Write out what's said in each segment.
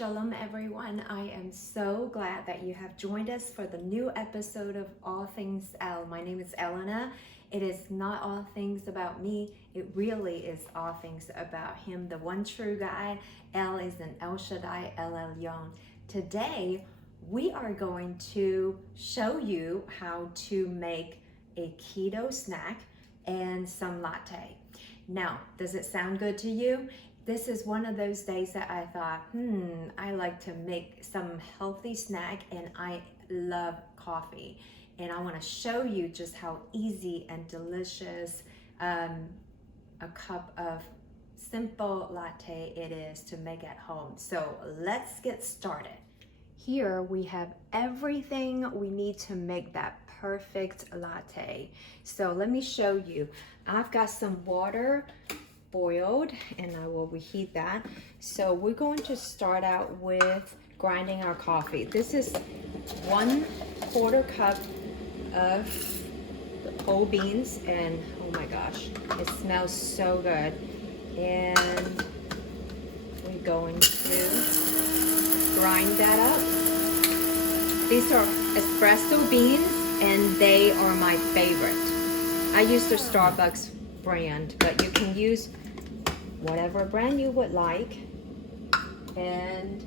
Shalom everyone. I am so glad that you have joined us for the new episode of All Things El. My name is Elena. It is not all things about me. It really is all things about him, the one true God. El is an El Shaddai, El Elyon. Today, we are going to show you how to make a keto snack and some latte. Now, does it sound good to you? This is one of those days that I thought, I like to make some healthy snack, and I love coffee. And I want to show you just how easy and delicious a cup of simple latte it is to make at home. So let's get started. Here we have everything we need to make that perfect latte. So let me show you. I've got some water boiled and I will reheat that. So we're going to start out with grinding our coffee. This is 1/4 cup of whole beans, and oh my gosh, it smells so good. And we're going to grind that up. These are espresso beans and they are my favorite. I use the Starbucks brand, but you can use whatever brand you would like. And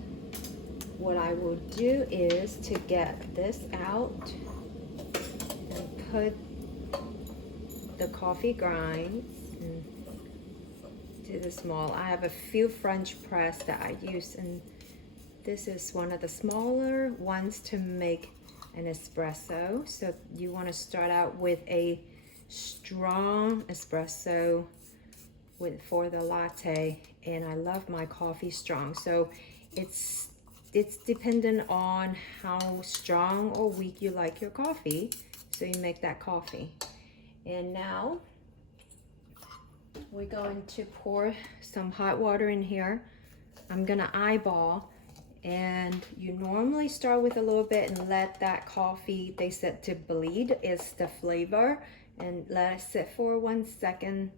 what I will do is to get this out and put the coffee grinds to the small. I have a few French press that I use, and this is one of the smaller ones to make an espresso. So you want to start out with a strong espresso for the latte, and I love my coffee strong. So it's dependent on how strong or weak you like your coffee. So you make that coffee. And now we're going to pour some hot water in here. I'm gonna eyeball, and you normally start with a little bit and let that coffee, they said, to bleed is the flavor, and let it sit for 1 second.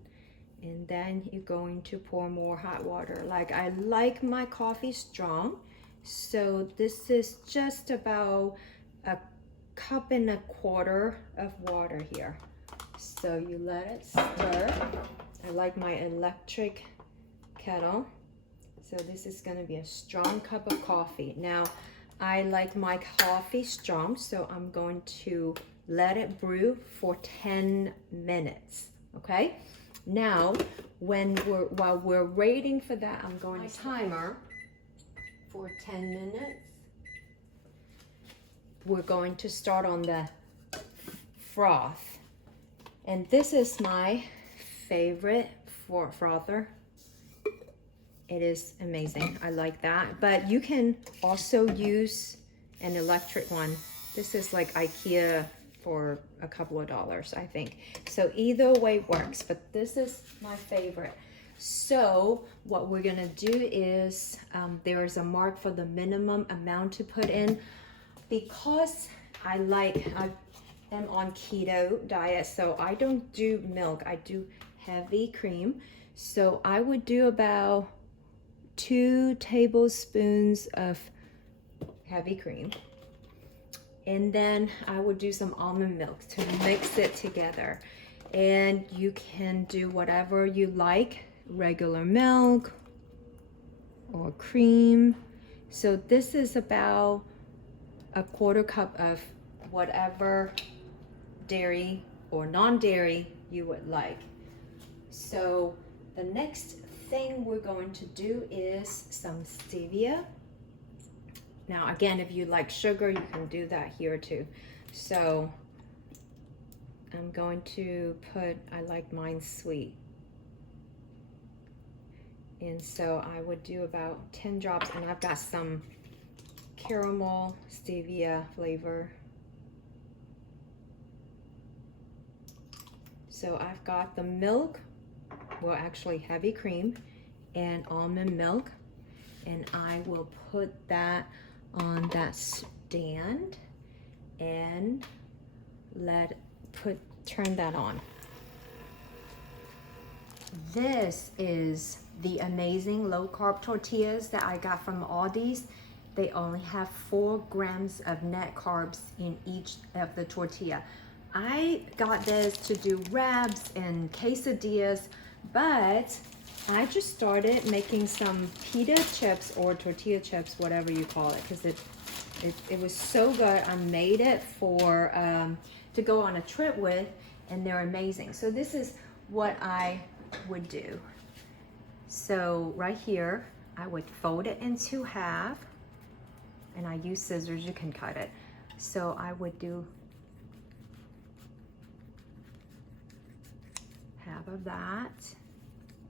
And then you're going to pour more hot water. Like, I like my coffee strong, so this is just about 1.25 cups of water here. So you let it stir. I like my electric kettle. So this is going to be a strong cup of coffee. Now, I like my coffee strong, so I'm going to let it brew for 10 minutes, okay? Now, while we're waiting for that, I'm going to timer for 10 minutes. We're going to start on the froth. And this is my favorite frother. It is amazing. I like that. But you can also use an electric one. This is like IKEA for a couple of dollars, I think. So either way works, but this is my favorite. So what we're gonna do is, there is a mark for the minimum amount to put in. Because I am on keto diet, so I don't do milk, I do heavy cream. So I would do about 2 tablespoons of heavy cream. And then I would do some almond milk to mix it together. And you can do whatever you like, regular milk or cream. So this is about 1/4 cup of whatever dairy or non-dairy you would like. So the next thing we're going to do is some stevia. Now, again, if you like sugar, you can do that here too. So I'm going to put, I like mine sweet. And so I would do about 10 drops, and I've got some caramel stevia flavor. So I've got the milk, well, actually heavy cream and almond milk, and I will put that on that stand and turn that on. This is the amazing low-carb tortillas that I got from Aldi's. They only have 4 grams of net carbs in each of the tortilla. I got this to do wraps and quesadillas, but I just started making some pita chips or tortilla chips, whatever you call it, because it was so good. I made it for to go on a trip with, and they're amazing. So this is what I would do. So right here, I would fold it into half, and I use scissors, you can cut it. So I would do half of that,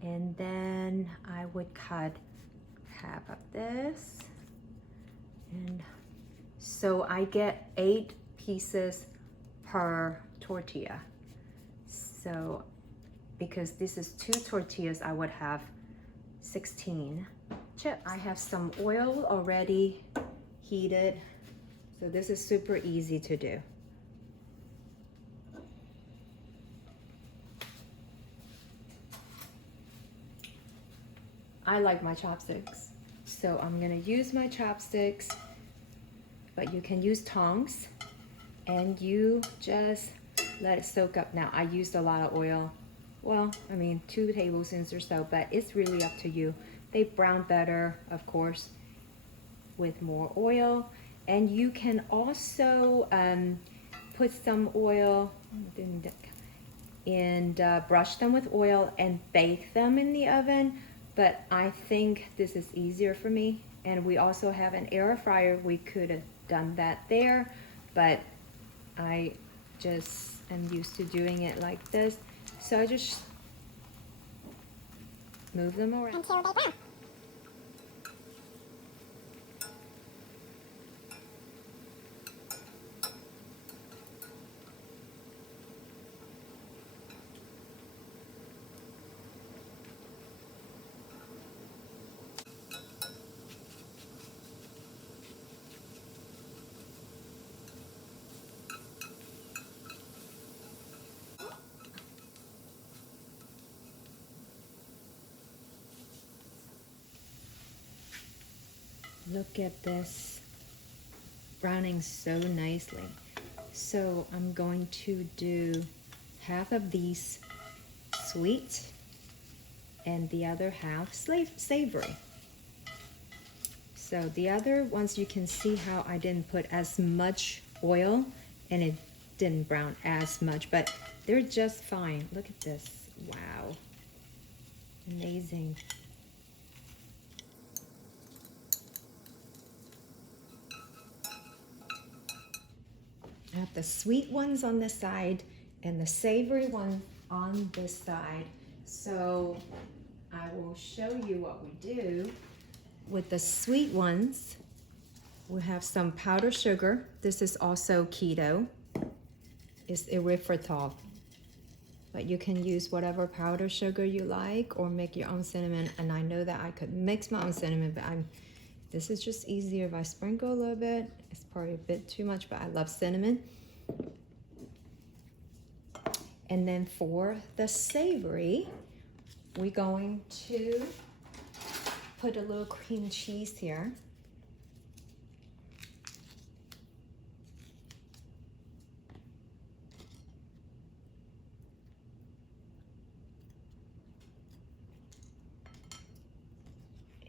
and then I would cut half of this, and so I get 8 pieces per tortilla. So because this is 2 tortillas, I would have 16 chips. I have some oil already heated, so this is super easy to do. I like my chopsticks, so I'm gonna use my chopsticks, but you can use tongs, and you just let it soak up. Now I used a lot of oil. Well, I mean 2 tablespoons or so, but it's really up to you. They brown better, of course, with more oil. And you can also put some oil and brush them with oil and bake them in the oven. But I think this is easier for me. And we also have an air fryer. We could have done that there, but I just am used to doing it like this. So I just move them around until they brown. Look at this, browning so nicely. So I'm going to do half of these sweet and the other half savory. So the other ones, you can see how I didn't put as much oil and it didn't brown as much, but they're just fine. Look at this, wow, amazing. I have the sweet ones on this side and the savory one on this side. So I will show you what we do. With the sweet ones, we have some powdered sugar. This is also keto. It's erythritol. But you can use whatever powdered sugar you like or make your own cinnamon. And I know that I could mix my own cinnamon, but this is just easier if I sprinkle a little bit. It's probably a bit too much, but I love cinnamon. And then for the savory, we're going to put a little cream cheese here.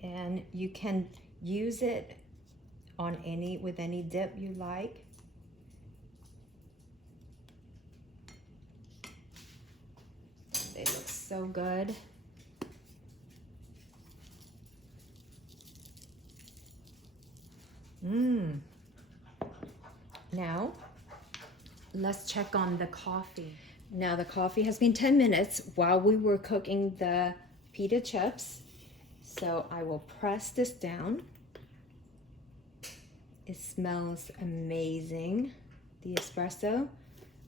And you can use it on with any dip you like. They look so good. Now, let's check on the coffee. Now the coffee has been 10 minutes while we were cooking the pita chips. So I will press this down. It smells amazing, the espresso.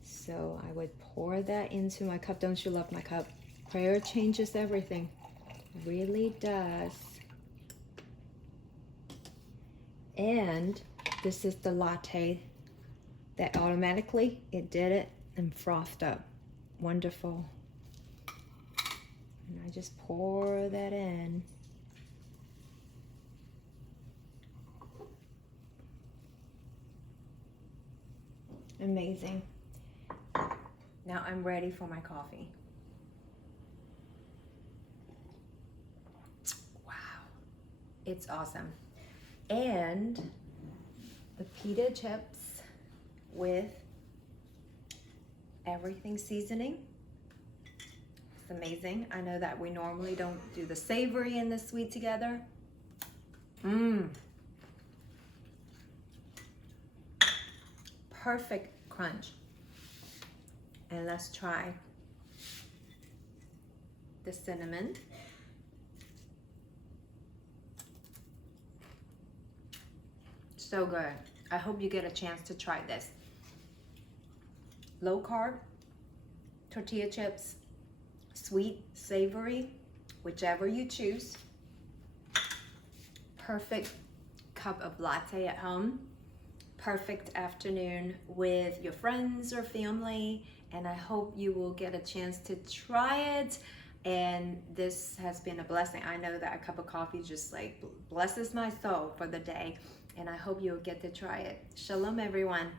So I would pour that into my cup. Don't you love my cup? Prayer changes everything. It really does. And this is the latte that automatically it did it and frothed up. Wonderful. And I just pour that in. Amazing. Now I'm ready for my coffee. Wow, it's awesome. And the pita chips with everything seasoning. It's amazing. I know that we normally don't do the savory and the sweet together. Perfect crunch. And let's try the cinnamon. So good. I hope you get a chance to try this. Low carb tortilla chips, sweet, savory, whichever you choose. Perfect cup of latte at home. Perfect afternoon with your friends or family, and I hope you will get a chance to try it. And this has been a blessing. I know that a cup of coffee just like blesses my soul for the day, and I hope you'll get to try it. Shalom, everyone.